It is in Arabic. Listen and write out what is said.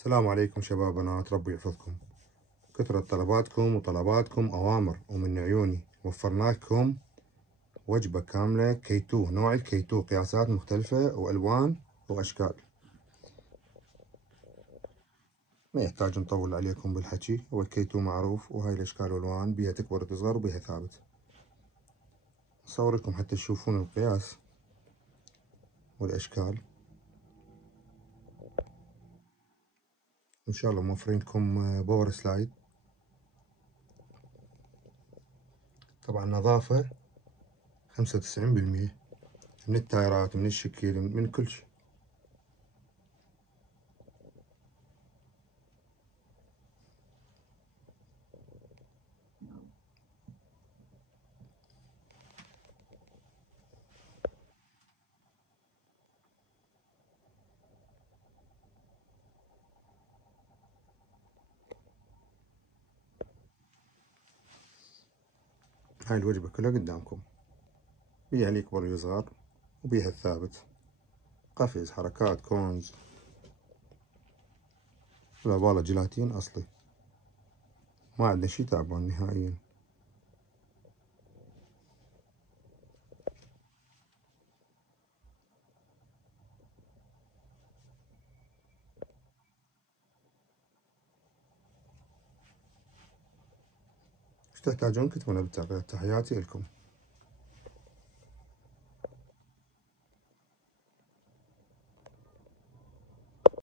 السلام عليكم شباب بنات، ربي يحفظكم. كثرة طلباتكم وطلباتكم أوامر، ومن عيوني وفرنا لكم وجبة كاملة كيتو. نوع الكيتو قياسات مختلفة وألوان وأشكال. ما يحتاج نطول عليكم بالحكي، هو الكيتو معروف، وهاي الأشكال والألوان بيها تكبر وتصغر وبيها ثابت. أصور لكم حتى تشوفون القياس والأشكال. إن شاء الله موفرين لكم باور سلايد. طبعا نظافة 95% من التايرات، من الشكل، من كل شيء. هاي الوجبة كلها قدامكم، بيها اليكبر واليصغر وبيها الثابت، قفز، حركات، كونز، والعبالة جيلاتين أصلي. ما عندنا شي تعبان نهائيا. ايش تحتاجون كتبونا بالتعليقات. تحياتي لكم.